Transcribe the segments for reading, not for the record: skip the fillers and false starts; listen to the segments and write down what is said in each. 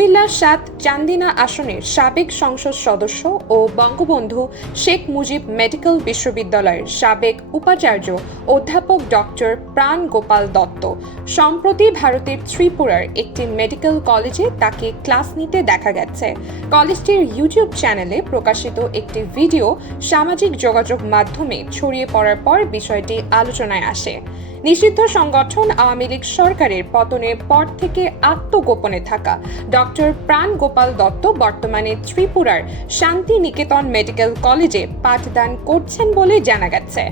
কুমিল্লা ৭ চান্দিনা আসনের সাবেক সংসদ সদস্য ও বঙ্গবন্ধু শেখ মুজিব মেডিকেল বিশ্ববিদ্যালয়ের সাবেক উপাচার্য অধ্যাপক ডক্টর প্রাণ গোপাল দত্ত সম্প্রতি ভারতের ত্রিপুরার একটি মেডিকেল কলেজে তাকে ক্লাস নিতে দেখা গেছে। কলেজটির ইউটিউব চ্যানেলে প্রকাশিত একটি ভিডিও সামাজিক যোগাযোগ মাধ্যমে ছড়িয়ে পড়ার পর বিষয়টি আলোচনায় আসে। নিষিদ্ধ সংগঠন আওয়ামী লীগ সরকারের পতনের পর থেকে আত্মগোপনে থাকা ডক্টর প্রাণ গোপাল দত্ত বর্তমানে ত্রিপুরার শান্তি নিকেতন মেডিকেল কলেজে পাঠদান করছেন বলে জানা গেছে।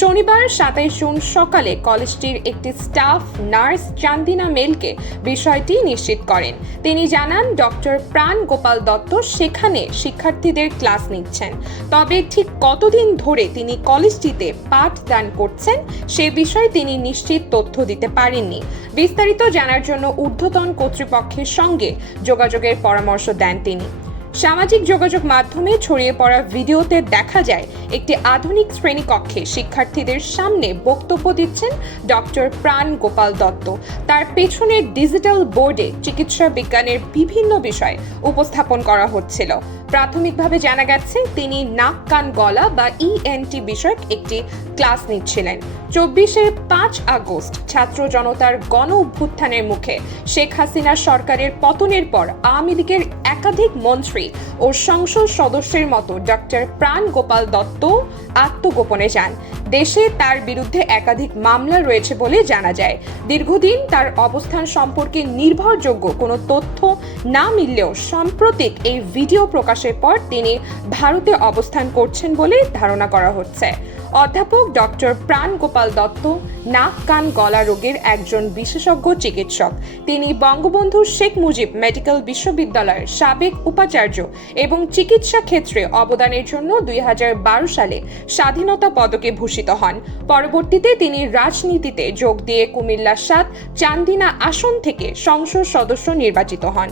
শনিবার ২৭ জুন সকালে কলেজটির একটি স্টাফ নার্স চান্দিনা মেলকে বিষয়টি নিশ্চিত করেন। তিনি জানান, ডক্টর প্রাণ গোপাল দত্ত সেখানে শিক্ষার্থীদের ক্লাস নিচ্ছেন, তবে ঠিক কতদিন ধরে তিনি কলেজটিতে পাঠদান করছেন সে বিষয়ে তিনি নিশ্চিত তথ্য দিতে পারেননি। বিস্তারিত জানার জন্য ঊর্ধ্বতন কর্তৃপক্ষের সঙ্গে যোগাযোগের পরামর্শ দেন তিনি। সামাজিক যোগাযোগ মাধ্যমে ছড়িয়ে পড়া ভিডিওতে দেখা যায় একটি আধুনিক শ্রেণীকক্ষে শিক্ষার্থীদের সামনে বক্তব্য দিচ্ছেন ডক্টর প্রাণ গোপাল দত্ত। তার পেছনের ডিজিটাল বোর্ডে চিকিৎসা বিজ্ঞানের বিভিন্ন বিষয় উপস্থাপন করা হচ্ছিল। প্রাথমিকভাবে জানা গেছে তিনি নাক কান গলা বা ইএনটি বিষয়ক একটি ক্লাস নিচ্ছিলেন। ৫ আগস্ট ছাত্র জনতার গণ অভ্যুত্থানের মুখে শেখ হাসিনা সরকারের পতনের পর আওয়ামী লীগের একাধিক মন্ত্রী ও সংসদ সদস্যের মতো ডক্টর প্রাণ গোপাল দত্ত আত্মগোপনে যান। দেশে তার বিরুদ্ধে একাধিক মামলা রয়েছে বলে জানা যায়। দীর্ঘদিন তার অবস্থান সম্পর্কে নির্ভরযোগ্য কোনো তথ্য না মিললেও সাম্প্রতিক এই ভিডিও প্রকাশের পর তিনি ভারতে অবস্থান করছেন বলে ধারণা করা হচ্ছে। অধ্যাপক ডক্টর প্রাণ গোপাল দত্ত নাক কান গলা রোগের একজন বিশেষজ্ঞ চিকিৎসক। তিনি বঙ্গবন্ধু শেখ মুজিব মেডিকেল বিশ্ববিদ্যালয়ের সাবেক উপাচার্য এবং চিকিৎসা ক্ষেত্রে অবদানের জন্য ২০১২ সালে স্বাধীনতা পদকে ভূষিত হন। পরবর্তীতে তিনি রাজনীতিতে যোগ দিয়ে কুমিল্লা ৭ চান্দিনা আসন থেকে সংসদ সদস্য নির্বাচিত হন।